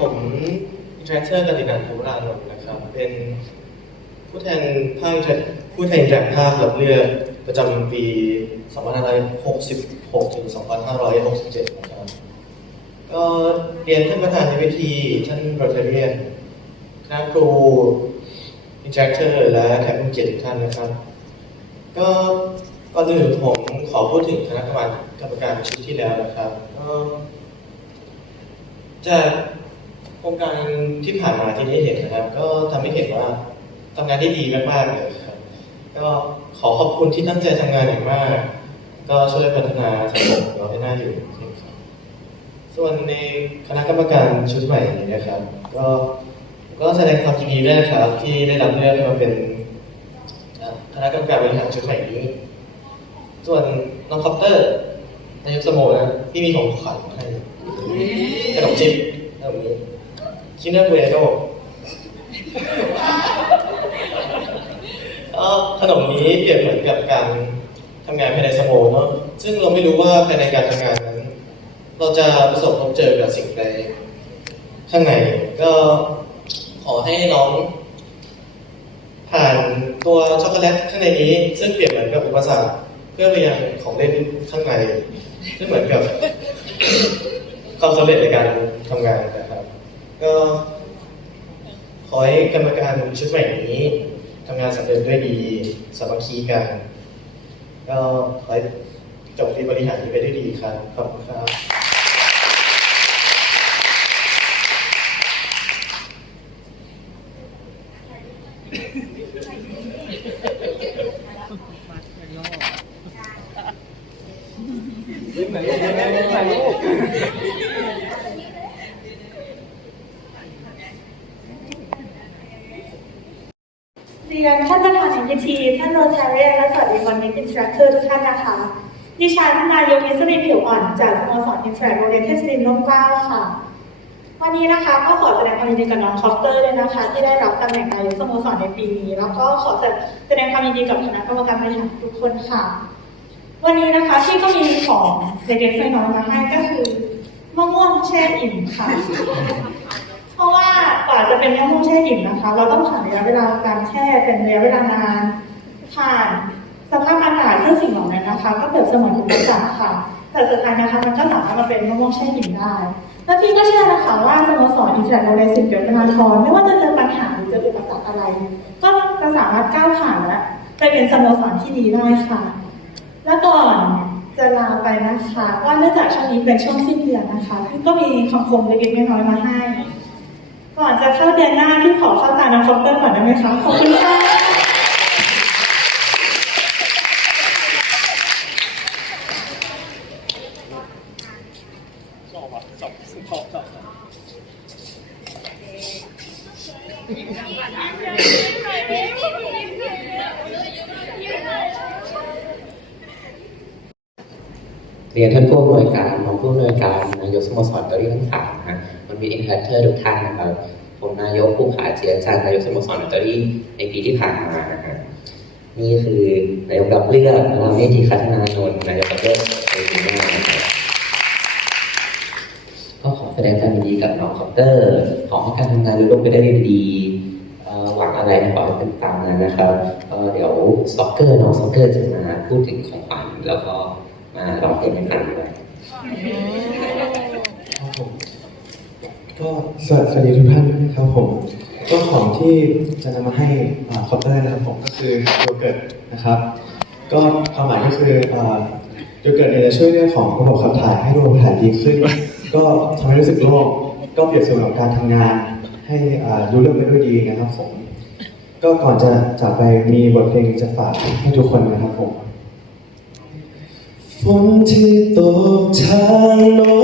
ผมแทรเชอร์กันตินันภูรานนท์นะครับ เป็นผู้แทนภาคผู้แทนแรงภาครับเลือกประจำปี 2566 ถึง 2567 นะครับ ก็เรียนท่านประธานในพิธีท่านโรเทเรียนคณะครูอินแทรคเตอร์และแขกผู้เกียรติทุกท่านนะครับ ก็ก่อนอื่นผมขอพูดถึงคณะกรรมการกรรมการชุดที่แล้วนะครับก็ จากโครงการที่ผ่านมาที่ได้เห็นนะครับ ก็ทำให้เห็นว่าทำงานได้ดีมากๆเลยครับก็ขอขอบคุณที่ตั้งใจทำงานอย่างมาก ก็ช่วยพัฒนาสังคมเราให้น่าอยู่ครับส่วนในคณะกรรมการชุดใหม่นี้นะครับ ก็ก็แสดงความยินดีด้วยนะครับที่ได้รับเลือกมาเป็นคณะกรรมการบริหารชุดใหม่นี้ ส่วนน้องคอปเตอร์นายกสโมนะที่มีของขวัญให้ ขนมจิ๊บขนมนี้คินเนอร์เบรโดก็ขนมนี้เปรียบเหมือนกับการทำงานภายในสโมเนาะซึ่งเราไม่รู้ว่าภายในการทำงานนั้น เราจะประสบพบเจอกับสิ่งใดข้างในก็ขอให้น้องผ่านตัวช็อกโกแลตข้างในนี้ ซึ่งเปรียบเหมือนกับอุปสรรคเพื่อไปยังของเล่นข้างในซึ่งเหมือนกับ ความสำเร็จในการทำงานนะครับ ก็ขอให้กรรมการชุดใหม่นี้ทำงานสำเร็จด้วยดีสามัคคีกันก็ขอให้จบที่บริหารนี้ไปได้วยดีครับขอบคุณครับเรียนท่านประธานในพิธีท่านโรทาเรียนและสวัสดีวันนี้อินสตรัคเตอร์ทุกท่านนะคะ ดิฉันนายกนิสรีผิวอ่อนจากสโมสรอินสตรัคโรงเรียนเทศบาลร่มเกล้าค่ะ วันนี้นะคะก็ขอแสดงความยินดีกับน้องคอปเตอร์ด้วยนะคะ ที่ได้รับตำแหน่งนายกสโมสรในปีนี้ แล้วก็ขอแสดงความยินดีกับคณะกรรมการบริหารทุกคนค่ะ วันนี้นะคะที่ก็มีของเล็กๆน้อยๆมาให้ก็คือมะม่วงแช่อิ่มค่ะ เพราะว่ากว่าจะ เป็นมะม่วงแช่อิ่มนะคะ เราต้องผ่านระยะเวลาการแช่เป็นระยะเวลานาน ผ่านสภาพอากาศซึ่งสิ่งเหล่านั้นนะคะ ก็เปรียบเสมือนอุปสรรคค่ะ แต่สุดท้ายนะคะมันก็สามารถมาเป็นมะม่วงแช่อิ่มได้ และพี่ก็เชื่อนะคะว่าสโมสรอิสระโรเรียนสิบเกียรตินาทรไม่ว่าจะเจอปัญหาหรือเจออุปสรรคอะไร ก็จะสามารถก้าวผ่านและไปเป็นสโมสรที่ดีได้ค่ะ และก่อนจะลาไปนะคะว่าเนื่องจากช่วงนี้เป็นช่วงสิ้นเดือนนะคะพี่ก็มีคำคมเล็กๆน้อยๆมาให้ ก่อนจะเข้าเดือนหน้าพี่ขอเข้าตาน้องคอปเตอร์ก่อนได้ไหมคะขอบคุณค่ะเรียนท่านผู้อำนวยการรองผู้อำนวยการนายกสโมสรตอรี่ทั้งสาม นะมันมีเอ็นเตอร์ทุกท่านนะครับผมนายกผู้ขาเจียจันนายกสโมสรตอรี่ในปีที่ผ่านมานะฮะนี่คือนายกรับเลือกเราเมธีคัฒนานนท์นายกรับเลือกในปีหน้านะครับก็ขอแสดงความยินดีกับน้องคอปเตอร์ ขอให้การทำงานรุ่งไปได้ด,ดีหวังอะไรขอให้เป็นตามนั้นนะครับเดี๋ยวสต็อกเกอร์น้องสต็อกเกอร์จะมาพูดถึงของขวัญแล้วก็มาร้องเพลงให้ฟังด้วย ก็สวัสดีทุกท่านนะครับผมก็ของที่จะนำมาให้คอปเตอร์นะครับผมก็คือโยเกิร์ตนะครับ ก็ความหมายก็คืออ่าโยเกิร์ตเนี่ยจะช่วยเรื่องของระบบขับถ่ายให้ระบบขับถ่ายดีขึ้น ก็ทำให้รู้สึกโล่งก็เปรียบเสมือนกับการทำงาน ให้อ่ารู้เรื่องไปด้วยดีนะครับผมก็ก่อนจะจากไปมีบทเพลงจะฝากให้ทุกคนนะครับผมฝนที่ตกทางโน้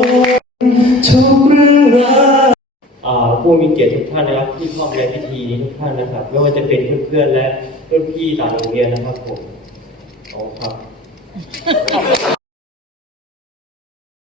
นทุกเรื่องราวอ่า ผู้มีเกียรติทุกท่านนะครับ ที่เข้าในพิธีนี้ทุกท่านนะครับ ไม่ว่าจะเป็นเพื่อนๆและเพื่อนพี่ต่างโรงเรียนนะครับผมขอบคุณครับ